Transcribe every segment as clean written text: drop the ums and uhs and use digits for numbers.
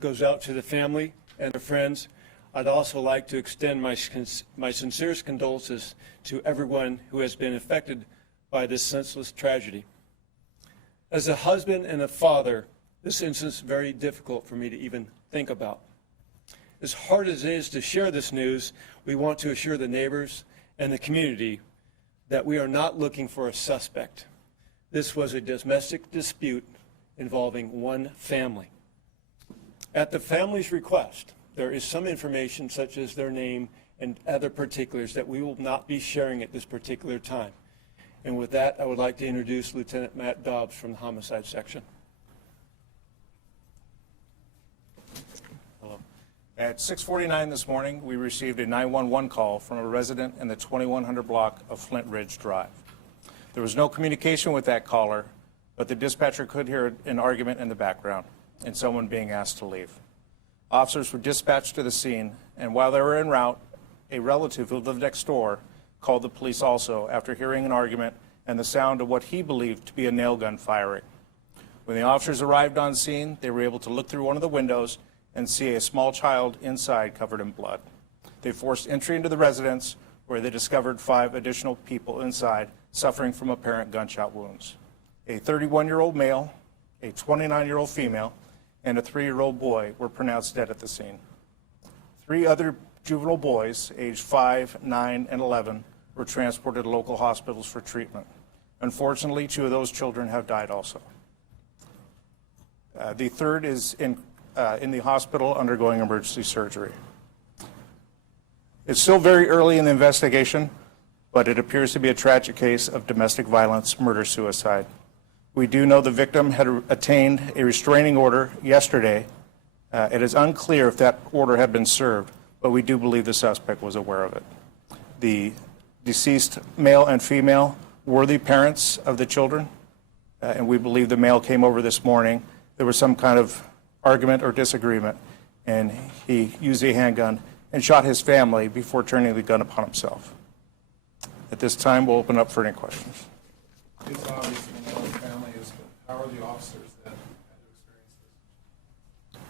goes out to the family and their friends. I'd also like to extend my sincerest condolences to everyone who has been affected by this senseless tragedy. As a husband and a father, this incident is very difficult for me to even think about. As hard as it is to share this news, we want to assure the neighbors and the community that we are not looking for a suspect. This was a domestic dispute involving one family. At the family's request, there is some information such as their name and other particulars that we will not be sharing at this particular time. And with that, I would like to introduce Lieutenant Matt Dobbs from the Homicide Section. Hello. At 6:49 this morning, we received a 911 call from a resident in the 2100 block of Flint Ridge Drive. There was no communication with that caller, but the dispatcher could hear an argument in the background and someone being asked to leave. Officers were dispatched to the scene, and while they were en route, a relative who lived next door called the police also after hearing an argument and the sound of what he believed to be a nail gun firing. When the officers arrived on scene, they were able to look through one of the windows and see a small child inside covered in blood. They forced entry into the residence, where they discovered 5 additional people inside suffering from apparent gunshot wounds. A 31-year-old male, a 29-year-old female, and a 3-year-old boy were pronounced dead at the scene. 3 other juvenile boys, aged 5, 9, and 11, were transported to local hospitals for treatment. Unfortunately, 2 of those children have died also. The third is in the hospital undergoing emergency surgery. It's still very early in the investigation, but it appears to be a tragic case of domestic violence, murder-suicide. We do know the victim had attained a restraining order yesterday. It is unclear if that order had been served, but we do believe the suspect was aware of it. The deceased male and female were the parents of the children, and we believe the male came over this morning. There was some kind of argument or disagreement, and he used a handgun and shot his family before turning the gun upon himself. At this time, we'll open up for any questions. It's obvious we know the family is, but how are the officers that had to experience this?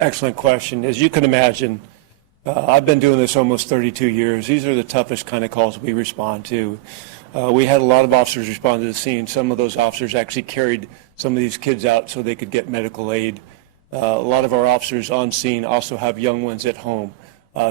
Excellent question. As you can imagine, I've been doing this almost 32 years. These are the toughest kind of calls we respond to. We had a lot of officers respond to the scene. Some of those officers actually carried some of these kids out so they could get medical aid. A lot of our officers on scene also have young ones at home.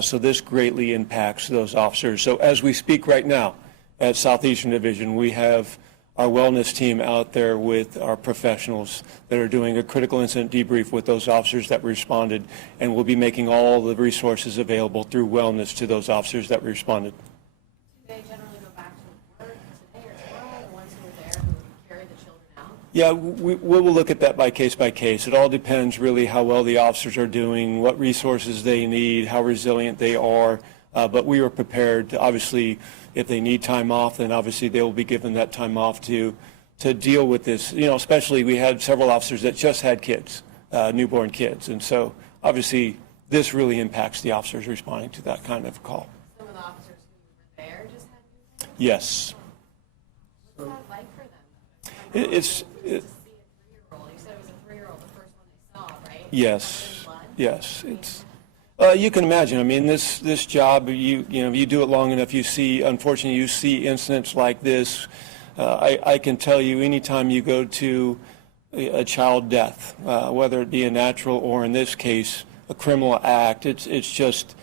So this greatly impacts those officers. So as we speak right now at Southeastern Division, we have our wellness team out there with our professionals that are doing a critical incident debrief with those officers that responded, and we'll be making all the resources available through wellness to those officers that responded. Do they generally go back to work today or tomorrow, the ones who were there who carried the children out? Yeah, we will look at that by case. It all depends really how well the officers are doing, what resources they need, how resilient they are. But we are prepared to, obviously, if they need time off, then obviously they will be given that time off to deal with this. You know, especially we had several officers that just had kids, newborn kids. And so obviously this really impacts the officers responding to that kind of call. Some of the officers who were there just had newborns? Yes. What's that like for them? It's To see a 3-year-old. You said it was a 3-year-old the first one they saw, right? Yes. Blood? Yes. It's. You can imagine. I mean, this job, you know, you do it long enough. You see, unfortunately, you see incidents like this. I can tell you, anytime you go to a child death, whether it be a natural or, in this case, a criminal act, it's just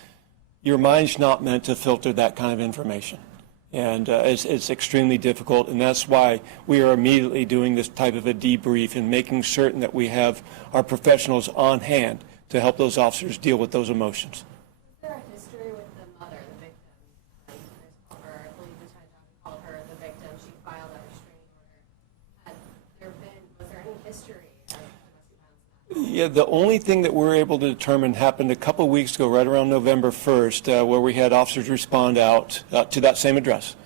your mind's not meant to filter that kind of information, and it's extremely difficult. And that's why we are immediately doing this type of a debrief and making certain that we have our professionals on hand to help those officers deal with those emotions. Is there a history with the mother, the victim? I believe Lieutenant Dobbs called her the victim. She filed a restraining order. Was there any history of domestic violence? Yeah, the only thing that we're able to determine happened a couple of weeks ago, right around November 1st, where we had officers respond out to that same address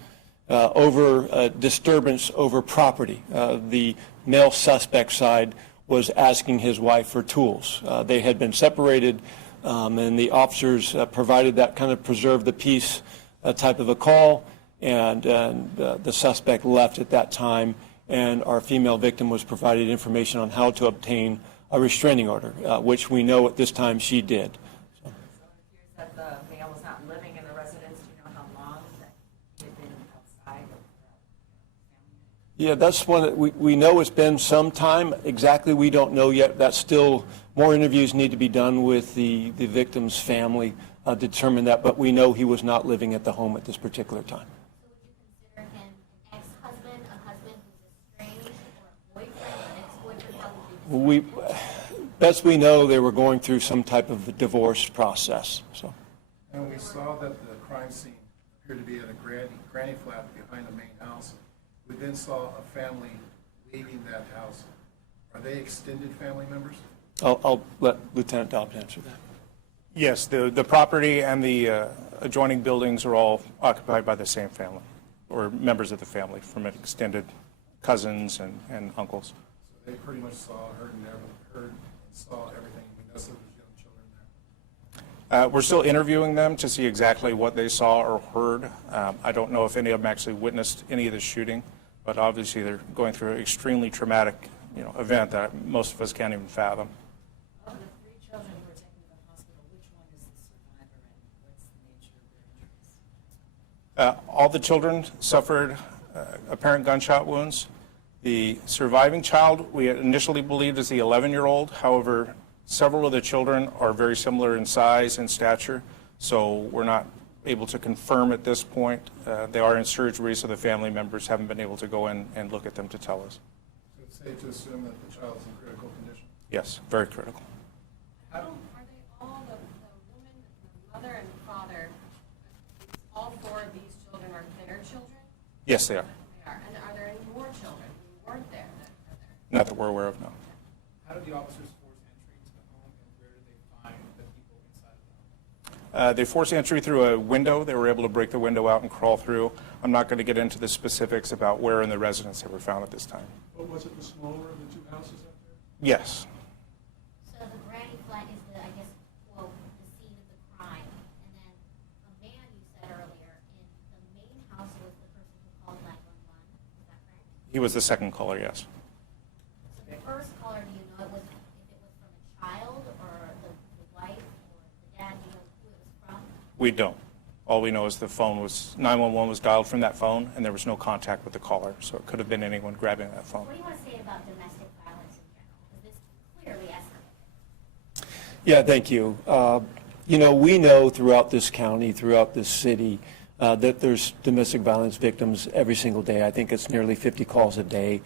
over disturbance over property. The male suspect side was asking his wife for tools. They had been separated, and the officers provided that kind of preserve the peace type of a call, and the suspect left at that time, and our female victim was provided information on how to obtain a restraining order, which we know at this time she did. So it appears that the male was not living in the residence. Do you know how long that he had been outside of the family? Yeah, that's one that we know it's been some time. Exactly, we don't know yet. That's still, more interviews need to be done with the victim's family to determine that, but we know he was not living at the home at this particular time. So would you consider him an ex-husband, a husband who's estranged, or a boyfriend, or an ex-boyfriend? How would you describe Best we know, they were going through some type of divorce process, so. And we saw that the crime scene appeared to be at a granny flat behind the main house. We then saw a family leaving that house. Are they extended family members? I'll let Lieutenant Dobbs answer that. Yes, the property and the adjoining buildings are all occupied by the same family, or members of the family, from extended cousins and uncles. So they pretty much saw, heard and saw everything. We know there was young children there. We're still interviewing them to see exactly what they saw or heard. I don't know if any of them actually witnessed any of the shooting, but obviously they're going through an extremely traumatic, event that most of us can't even fathom. Of the 3 children who were taken to the hospital, which one is the survivor and what's the nature of their injuries? All the children suffered apparent gunshot wounds. The surviving child we initially believed is the 11-year-old. However, several of the children are very similar in size and stature, so we're not able to confirm at this point. They are in surgery, so the family members haven't been able to go in and look at them to tell us. So it's safe to assume that the child's in critical condition. Yes, very critical. Are they all, the woman, the mother and the father, all 4 of these children are their children? Yes, they are. They are. And are there any more children who weren't there that are there? Not that we're aware of, no. How did the officers force entry into the home, and where did they find the people inside of the home? They forced entry through a window. They were able to break the window out and crawl through. I'm not going to get into the specifics about where in the residence they were found at this time. But was it the smaller of the 2 houses out there? Yes. So the granny flat is the, I guess, well, the scene of the crime. And then a man, you said earlier, in the main house was the person who called 911. Is that correct? He was the second caller, yes. So the first caller, do you know if it was from a child or the wife or the dad? Do you know who it was from? We don't. All we know is the phone was, 911 was dialed from that phone, and there was no contact with the caller, so it could have been anyone grabbing that phone. What do you want to say about domestic violence in general? Because this clearly escalated. Yeah, thank you. We know throughout this county, throughout this city, that there's domestic violence victims every single day. I think it's nearly 50 calls a day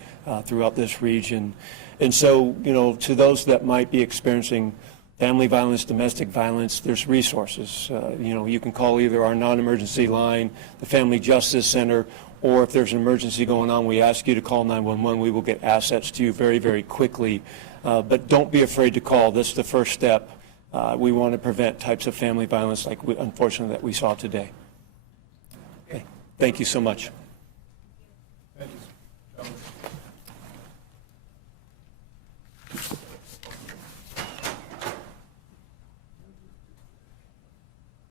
throughout this region. And so, to those that might be experiencing family violence, domestic violence, there's resources. You can call either our non-emergency line, the Family Justice Center, or if there's an emergency going on, we ask you to call 911. We will get assets to you very, very quickly. But don't be afraid to call. That's the first step. We want to prevent types of family violence like, unfortunately, that we saw today. Okay. Thank you so much.